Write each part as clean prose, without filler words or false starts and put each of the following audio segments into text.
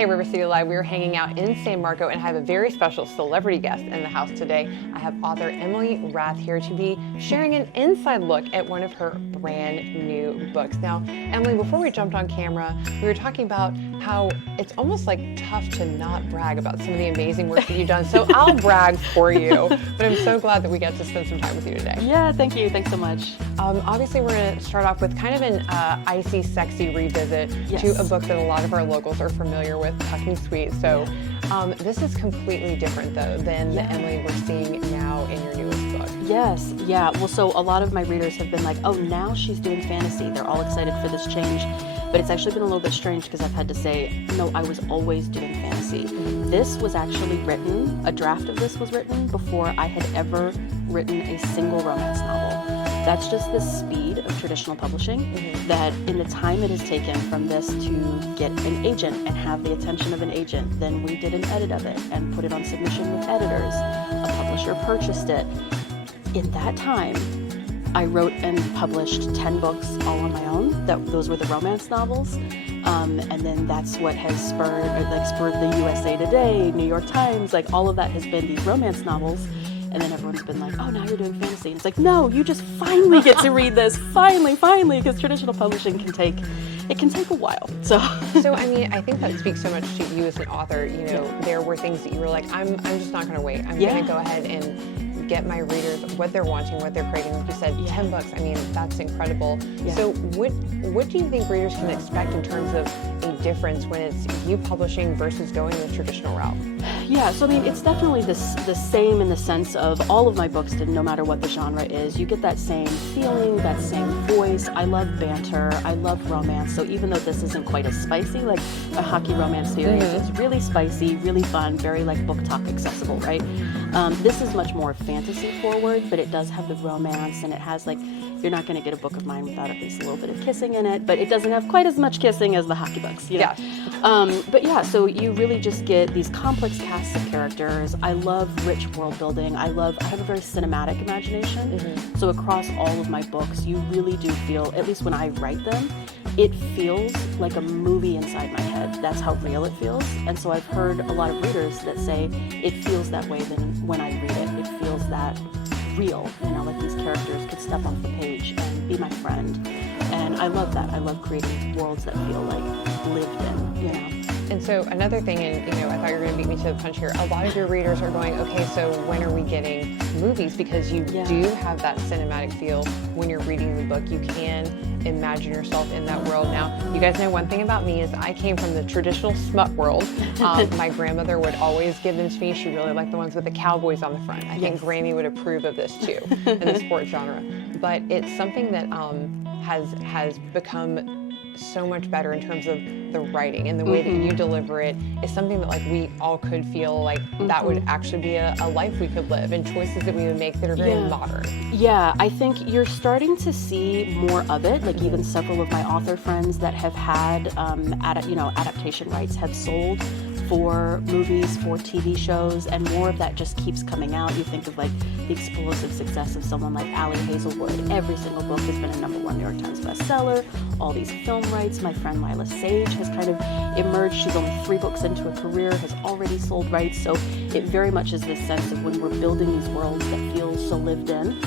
Hey, River City Live, we are hanging out in San Marco and I have a very special celebrity guest in the house today. I have author Emily Rath here to be sharing an inside look at one of her brand new books. Now, Emily, before we jumped on camera, we were talking about how it's almost like tough to not brag about some of the amazing work that you've done. So I'll brag for you, but I'm so glad that we get to spend some time with you today. Yeah, thank you. Thanks so much. Obviously, we're going to start off with kind of an icy, sexy revisit to a book that a lot of our locals are familiar with, Tucking Sweet. So this is completely different, though, than the Emily we're seeing now in your newest book. Yes, yeah. Well, so a lot of my readers have been like, oh, now she's doing fantasy. They're all excited for this change. But it's actually been a little bit strange because I've had to say, no, I was always doing fantasy. This was actually written, a draft of this was written before I had ever written a single romance novel. That's just the speed of traditional publishing, that in the time it has taken from this to get an agent and have the attention of an agent, then we did an edit of it and put it on submission with editors. A publisher purchased it. In that time, I wrote and published 10 books all on my own. Those were the romance novels. And then that's what has spurred the USA Today, New York Times, like all of that has been these romance novels. And then everyone's been like, oh, now you're doing fantasy. And it's like, no, you just finally get to read this. Finally, because traditional publishing can take a while. So I mean, I think that speaks so much to you as an author. You know, there were things that you were like, I'm just not going to wait. I'm going to go ahead and get my readers what they're wanting, what they're craving. Like you said, 10 books. I mean, that's incredible. Yeah. So what do you think readers can expect in terms of a difference when it's you publishing versus going the traditional route? Yeah, so I mean, it's definitely the same in the sense of all of my books, no matter what the genre is, you get that same feeling, that same voice. I love banter, I love romance, so even though this isn't quite as spicy like a hockey romance series, it's really spicy, really fun, very like book talk accessible, right? This is much more fantasy forward, but it does have the romance, and it has like, you're not going to get a book of mine without at least a little bit of kissing in it, but it doesn't have quite as much kissing as the hockey books, you know? Yeah. But yeah, so you really just get these complex casts of characters. I love rich world building. I have a very cinematic imagination. So across all of my books, you really do feel, at least when I write them, it feels like a movie inside my head. That's how real it feels. And so I've heard a lot of readers that say it feels that way when I read it. It feels that real, you know, like these characters could step off the page and be my friend. And I love that. I love creating worlds that feel like lived in, you know. And so another thing, and you know, I thought you were going to beat me to the punch here. A lot of your readers are going, okay, so when are we getting movies? Because you do have that cinematic feel when you're reading the book. You can imagine yourself in that world. Now, you guys know one thing about me is I came from the traditional smut world. My grandmother would always give them to me. She really liked the ones with the cowboys on the front. I think Grammy would approve of this too in the sports genre. But it's something that has become so much better in terms of the writing, and the way that you deliver it is something that like we all could feel like that would actually be a life we could live, and choices that we would make that are very modern. Yeah, I think you're starting to see more of it. Like even several of my author friends that have had adaptation rights have sold for movies, for TV shows, and more of that just keeps coming out. You think of like the explosive success of someone like Ali Hazelwood. Every single book has been a #1 New York Times bestseller. All these film rights. My friend Lila Sage has kind of emerged. She's only 3 books into a career, has already sold rights. So it very much is this sense of when we're building these worlds that feel so lived in,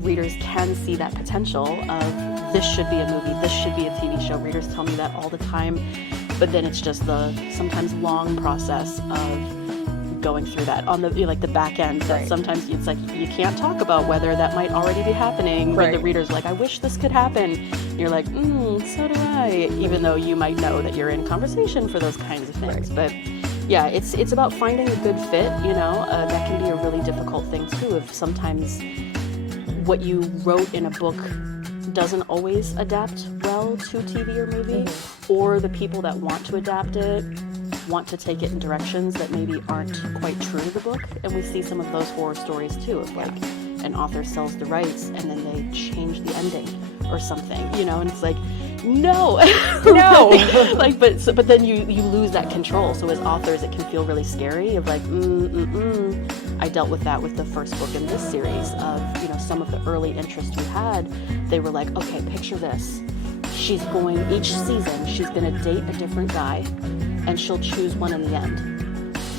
readers can see that potential of this should be a movie, this should be a TV show. Readers tell me that all the time. But then it's just the sometimes long process of going through that on the the back end. That sometimes it's like you can't talk about whether that might already be happening. When the reader's like, I wish this could happen. And you're like, so do I. Even though you might know that you're in conversation for those kinds of things. But yeah, it's about finding a good fit. You know, that can be a really difficult thing too. If sometimes what you wrote in a book doesn't always adapt well to TV or movie, or the people that want to adapt it want to take it in directions that maybe aren't quite true to the book. And we see some of those horror stories too, of like an author sells the rights and then they change the ending or something, you know, and it's like, no. Like, but then you lose that control. So as authors, it can feel really scary of like, I dealt with that with the first book in this series of, you know, some of the early interest we had. They were like, okay, picture this. Each season, she's going to date a different guy. and she'll choose one in the end.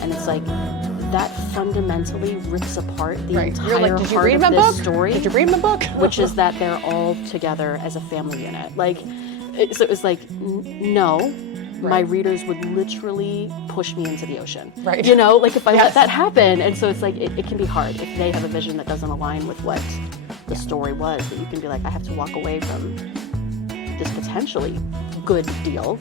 And it's like, that fundamentally rips apart the entire You're like, did you heart read of my this book? story. Did you read my book? Which is that they're all together as a family unit. Like, so it was like, no. My readers would literally push me into the ocean. Right. You know, like if I let that happen. And so it's like, it can be hard if they have a vision that doesn't align with what the story was, that you can be like, I have to walk away from this potentially good deal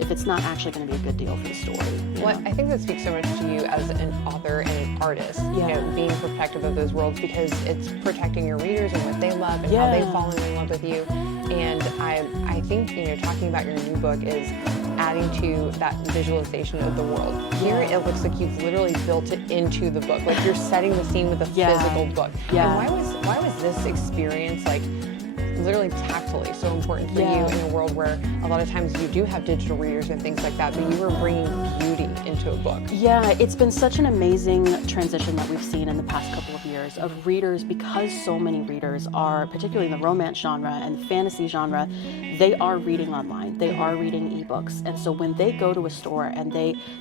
if it's not actually going to be a good deal for the story. Well, I think that speaks so much to you as an author and an artist, you know, being protective of those worlds, because it's protecting your readers and what they love and how they fall in love with you. And I think, you know, talking about your new book is adding to that visualization of the world. Here it looks like you've literally built it into the book. Like you're setting the scene with a physical book. Yeah. And why was this experience like literally tactily so important for you in a world where a lot of times you do have digital readers and things like that, but you were bringing beauty into a book? Yeah, it's been such an amazing transition that we've seen in the past couple of years of readers, because so many readers are, particularly in the romance genre and the fantasy genre, they are reading online, they are reading ebooks. And so when they go to a store and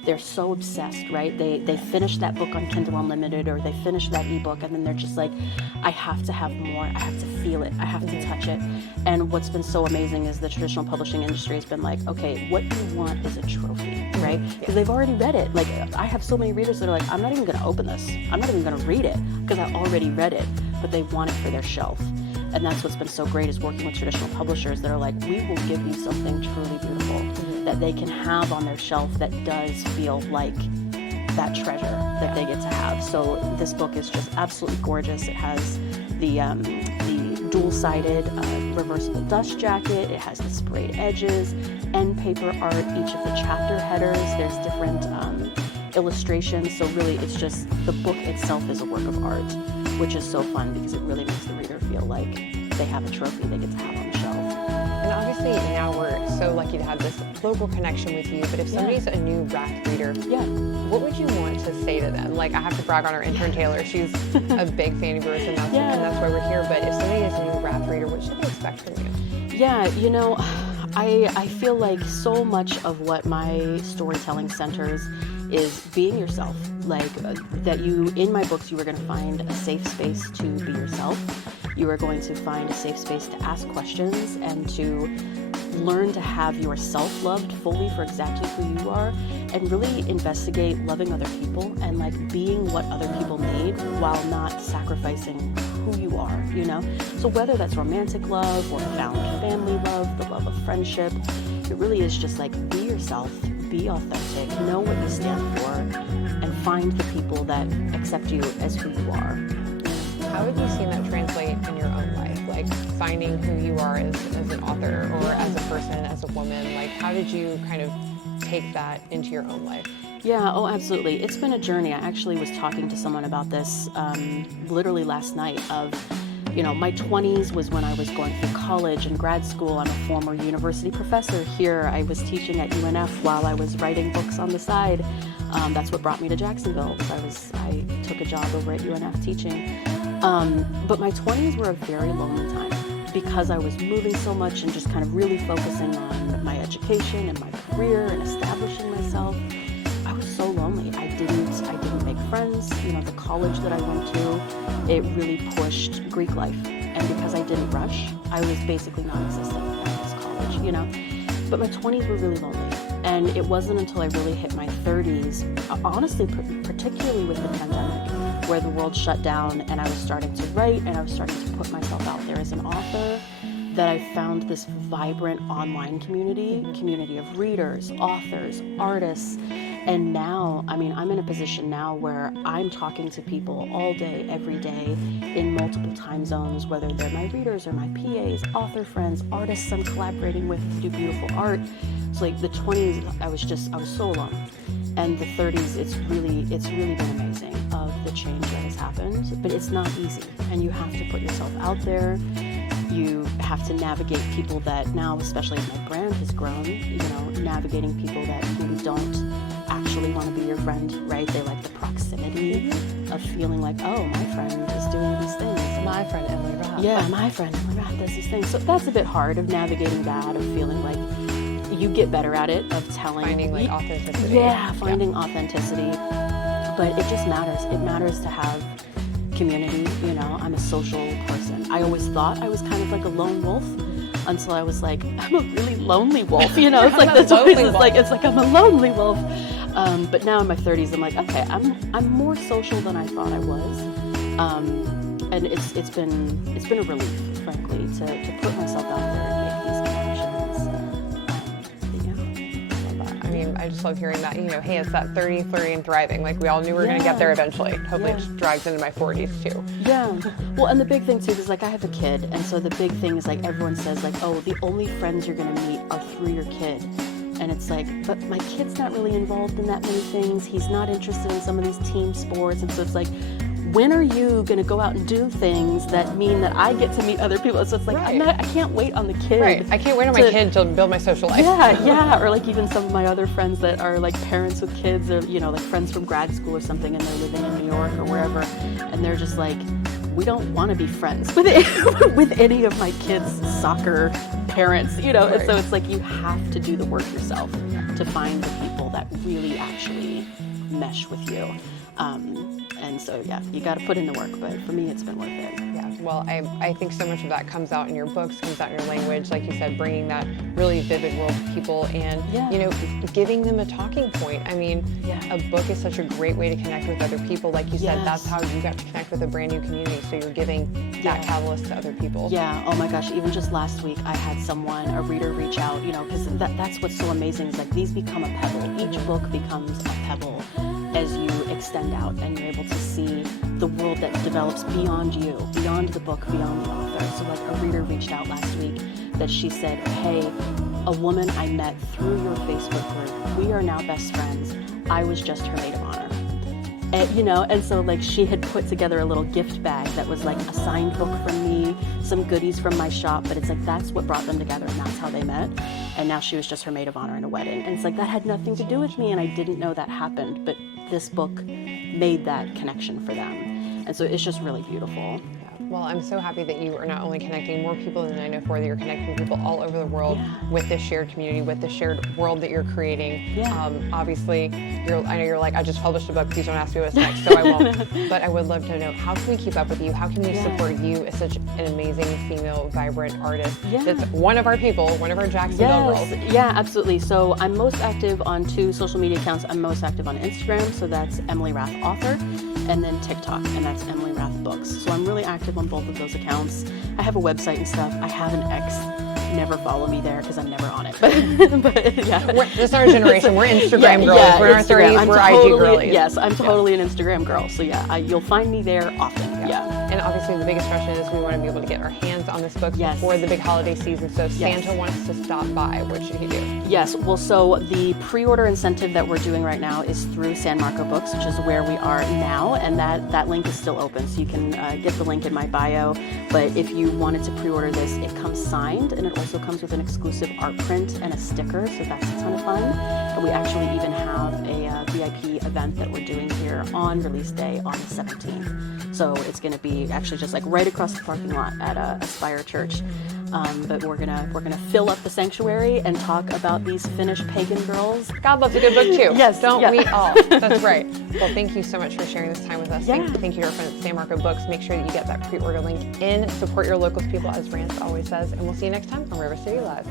they're so obsessed, right? They finish that book on Kindle Unlimited, or they finish that ebook, and then they're just like, I have to have more, I have to feel it, I have to touch it. And what's been so amazing is the traditional publishing industry has been like, okay, what you want is a trophy, right? Because they've already read it. Like, I have so many readers that are like, I'm not even going to open this. I'm not even going to read it because I already read it, but they want it for their shelf. And that's what's been so great, is working with traditional publishers that are like, we will give you something truly beautiful that they can have on their shelf that does feel like that treasure that they get to have. So this book is just absolutely gorgeous. It has the dual-sided reversible dust jacket. It has the sprayed edges, end paper art, each of the chapter headers. There's different illustrations. So really, it's just, the book itself is a work of art, which is so fun because it really makes the reader feel like they have a trophy they get to have on the shelf. And obviously now we're so lucky to have this local connection with you, but if somebody's a new Rath reader, what would you want to say to them? Like, I have to brag on our intern Taylor, she's a big fan of yours, and that's why we're here, but if somebody is a new Rath reader, what should they expect from you? Yeah, you know, I feel like so much of what my storytelling centers is being yourself. Like, that you, in my books, you are going to find a safe space to be yourself. You are going to find a safe space to ask questions and to learn to have yourself loved fully for exactly who you are, and really investigate loving other people and like being what other people need while not sacrificing who you are, you know? So whether that's romantic love or found family love, the love of friendship, it really is just like, be yourself, be authentic, know what you stand for, and find the people that accept you as who you are. How have you seen that translate in your own life? Like finding who you are as an author or as a person, as a woman, like how did you kind of take that into your own life? Yeah, oh, absolutely. It's been a journey. I actually was talking to someone about this literally last night of, you know, my 20s was when I was going through college and grad school. I'm a former university professor here. I was teaching at UNF while I was writing books on the side. That's what brought me to Jacksonville. I took a job over at UNF teaching. But my 20s were a very lonely time because I was moving so much and just kind of really focusing on my education and my career and establishing myself. I was so lonely. I didn't make friends. You know, the college that I went to, it really pushed Greek life. And because I didn't rush, I was basically non-existent at this college, you know. But my 20s were really lonely. And it wasn't until I really hit my 30s, honestly, particularly with the pandemic, where the world shut down and I was starting to write and I was starting to put myself out there as an author, that I found this vibrant online community of readers, authors, artists. And now, I mean, I'm in a position now where I'm talking to people all day, every day, in multiple time zones, whether they're my readers or my PAs, author friends, artists I'm collaborating with to do beautiful art. So like the 20s, I was so alone. And the 30s, it's really been amazing of the change that has happened. But it's not easy. And you have to put yourself out there. You have to navigate people that now, especially as my brand has grown, you know, navigating people that maybe don't actually want to be your friend, right? They like the proximity of feeling like, oh, my friend is doing these things. My friend Emily Rath. Yeah, my friend Emily Rath does these things. So that's a bit hard of navigating that, of feeling like you get better at it of telling. Finding like authenticity. Yeah, finding authenticity. But it just matters. It matters to have community. You know, I'm a social person. I always thought I was kind of like a lone wolf until I was like, I'm a really lonely wolf. You know, it's like that's always it's like I'm a lonely wolf. But now in my 30s, I'm like, okay, I'm more social than I thought I was. And it's been a relief, frankly, to put myself out there and make these connections. Love that. I mean, I just love hearing that, you know, hey, it's that 30, flirty, and thriving. Like, we all knew we were going to get there eventually. Hopefully it drags into my 40s, too. Yeah. Well, and the big thing, too, is, like, I have a kid, and so the big thing is, like, everyone says, like, oh, the only friends you're going to meet are through your kid. And it's like, but my kid's not really involved in that many things. He's not interested in some of these team sports. And so it's like, when are you going to go out and do things that mean that I get to meet other people? So it's like, I can't wait on the kid. Right. I can't wait on my kid to build my social life. Yeah. Or like even some of my other friends that are like parents with kids, or, you know, like friends from grad school or something, and they're living in New York or wherever. And they're just like, we don't want to be friends with any of my kids' soccer parents, you know. And so it's like, you have to do the work yourself to find the people that really actually mesh with you. And so, yeah, you got to put in the work, but for me, it's been worth it. Yeah, well, I think so much of that comes out in your books, comes out in your language, like you said, bringing that really vivid world to people and, you know, giving them a talking point. I mean, a book is such a great way to connect with other people. Like you said, that's how you got to connect with a brand new community, so you're giving that catalyst to other people. Yeah, oh my gosh, even just last week, I had a reader reach out, you know, because that's what's so amazing is like these become a pebble. Each book becomes a pebble as you extend out and you're able to see the world that develops beyond you, beyond the book, beyond the author. So like a reader reached out last week that she said, hey, a woman I met through your Facebook group, we are now best friends. I was just her maid of honor. And, you know, and so like she had put together a little gift bag that was like a signed book from me, some goodies from my shop, but it's like that's what brought them together and that's how they met. And now she was just her maid of honor in a wedding. And it's like that had nothing to do with me and I didn't know that happened, but this book made that connection for them. And so it's just really beautiful. Well, I'm so happy that you are not only connecting more people than I know for, that you're connecting people all over the world with this shared community, with the shared world that you're creating. Obviously, I know you're like, I just published a book, please don't ask me what's next, so I won't. But I would love to know, how can we keep up with you? How can we support you as such an amazing female, vibrant artist that's one of our people, one of our Jacksonville girls? Yeah, absolutely. So I'm most active on 2 social media accounts. I'm most active on Instagram, so that's Emily Rath Author, and then TikTok, and that's Emily Rath Books. So I'm really active on both of those accounts. I have a website and stuff. I have an ex. Never follow me there because I'm never on it. But This is our generation. We're Instagram girls. We're in our 30s. We're IG girlies. Yes, I'm totally an Instagram girl. So you'll find me there often. And obviously the biggest question is we want to be able to get our hands on this book before the big holiday season. So if Santa wants to stop by, what should he do? Yes, well, so the pre-order incentive that we're doing right now is through San Marco Books, which is where we are now, and that link is still open, so you can get the link in my bio. But if you wanted to pre-order this, it comes signed, and it also comes with an exclusive art print and a sticker, so that's a ton of fun. And we actually even have a VIP event that we're doing here on release day on the 17th. So it's going to be actually just like right across the parking lot at Aspire Church. But we're gonna fill up the sanctuary and talk about these Finnish pagan girls. God loves a good book too. Yes, don't we all? That's right. Well, thank you so much for sharing this time with us. Thank you to our friends at San Marco Books. Make sure that you get that pre-order link in. Support your local people, as Rance always says, and we'll see you next time on River City Live.